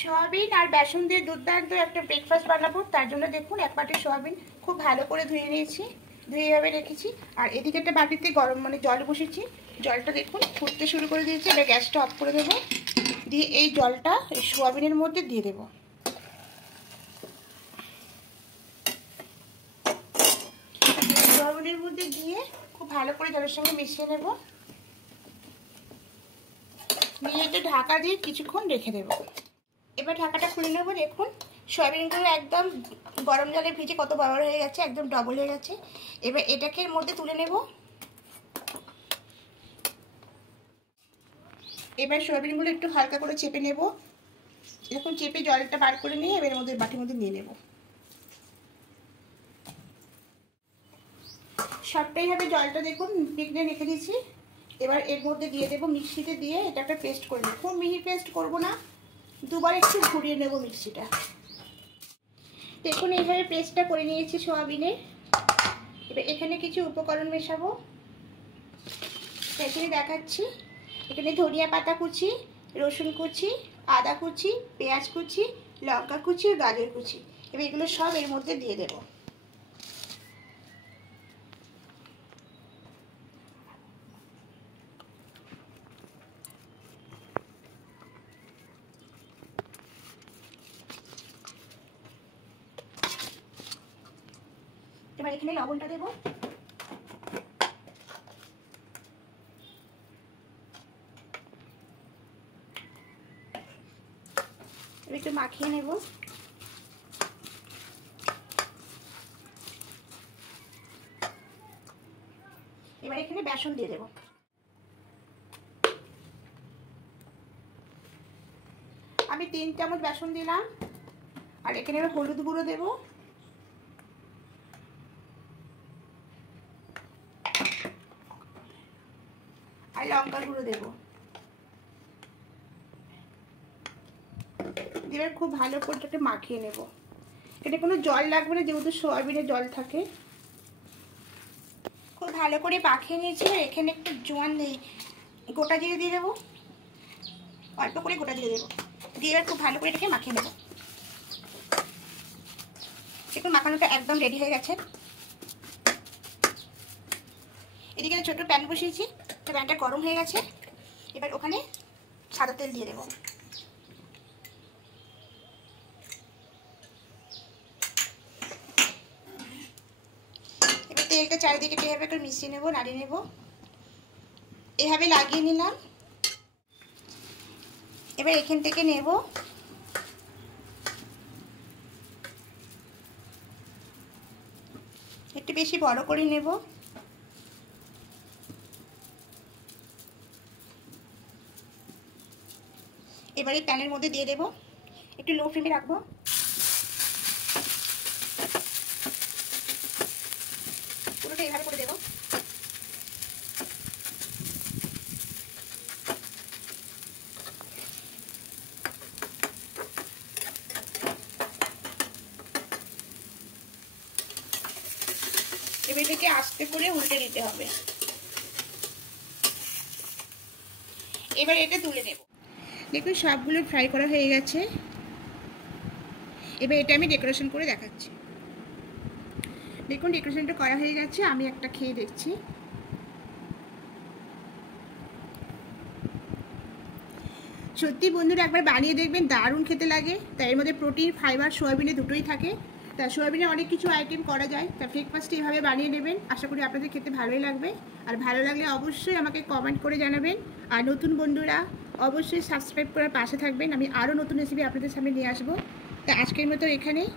Soybean আর বেসন দিয়ে দুর্দান্ত একটা ব্রেকফাস্ট বানাবো। তার জন্য দেখুন এক বাটি সোয়াবিন খুব ভালো করে ধুয়ে নিয়েছি, ধুয়ে এভাবে রেখেছি। আর এদিকে একটা বাটিতে গরম জল বসেছি। জলটা দেখুন ফুটতে শুরু করে দিয়েছি। এবার গ্যাসটা অফ করে দেবো, দিয়ে এই জলটা এই সোয়াবিনের মধ্যে দিয়ে দেবো। সোয়াবিনের মধ্যে দিয়ে খুব ভালো করে জলের সঙ্গে মিশিয়ে নেব, নিয়ে একটু ঢাকা দিয়ে কিছুক্ষণ রেখে দেবো। এবার ঢাকাটা খুলে নেবো। দেখুন সয়াবিনগুলো একদম গরম জলে ভিজে কত বড় হয়ে গেছে, একদম ডবল হয়ে গেছে। এবার এটাকে এর মধ্যে তুলে নেব। এবার সয়াবিনগুলো একটু হালকা করে চেপে নেব। এরকম চেপে জলটা বার করে নিয়ে এবার এর মধ্যে বাটির মধ্যে নিয়ে নেব। সবটাই হবে জলটা দেখুন নিগড়ে রেখে দিয়েছি। এবার এর মধ্যে দিয়ে দেবো, মিক্সিতে দিয়ে এটা একটা পেস্ট করে নেব। খুব মিহি পেস্ট করবো না, দুবার একটু ঘুরিয়ে নেব মিক্সিটা। দেখুন এইভাবে পেস্টটা করে নিয়েছি সোয়াবিনের। এবার এখানে কিছু উপকরণ মেশাবো, এখানে দেখাচ্ছি। এখানে ধনিয়া পাতা কুচি, রসুন কুচি, আদা কুচি, পেঁয়াজ কুচি, লঙ্কা কুচি, গাজর কুচি। এবার এগুলো সব এর মধ্যে দিয়ে দেবো। এবার এখানে লবণটা দেবো। একটু মাখিয়ে নেব। এবার এখানে বেসন দিয়ে দেব। আমি 3 চামচ বেসন দিলাম। আর এখানে এবার হলুদ গুঁড়ো দেব, আর লঙ্কা গুঁড়ো দেব। এবার খুব ভালো করে এটাকে মাখিয়ে নেব। এটা কোনো জল লাগবে না, যেহেতু সয়াবিনে জল থাকে। খুব ভালো করে মাখিয়ে নিয়েছি। এখানে একটু জোয়ান গোটা জিরে দিয়ে দেবো, অল্প করে গোটা জিরে দেবো, দিয়ে এবার খুব ভালো করে এটাকে মাখিয়ে নেব। দেখুন মাখানোটা একদম রেডি হয়ে গেছে। এদিকে ছোট প্যান বসিয়েছি, তো প্যানটা গরম হয়ে গেছে। এবার ওখানে সাদা তেল দিয়ে দেবো। এবার তেলটা চারিদিকে এভাবে করে মিশিয়ে নেবো, নাড়িয়ে নেব। এভাবে লাগিয়ে নিলাম। এবার এখান থেকে নেব, একটু বেশি বড় করে নেব। এবার এই প্যানের মধ্যে দিয়ে দেব, একটু লো ফ্লেমে রাখবো। পুরোটা এইভাবে করে দেবো। এবার এটাকে আস্তে করে উল্টে দিতে হবে। এবার এটা তুলে নেব। দেখুন সবগুলো ফ্রাই করা হয়ে গেছে। এবার এটা আমি ডেকোরেশন করে দেখাচ্ছি। দেখুন ডেকোরেশনটা করা হয়ে গেছে, আমি একটা খেয়ে দেখছি। সত্যি বন্ধুরা একবার বানিয়ে দেখবেন, দারুণ খেতে লাগে। তাই এর মধ্যে প্রোটিন, ফাইবার, সোয়াবিনে দুটোই থাকে। তা সোয়াবিনে অনেক কিছু আইটেম করা যায়। তা ব্রেকফাস্টে এভাবে বানিয়ে নেবেন, আশা করি আপনাদের খেতে ভালোই লাগবে। আর ভালো লাগলে অবশ্যই আমাকে কমেন্ট করে জানাবেন। আর নতুন বন্ধুরা অবশ্যই সাবস্ক্রাইব করার পাশে থাকবেন, আমি আরও নতুন রেসিপি আপনাদের সামনে নিয়ে আসবো। তা আজকের মতো এখানেই।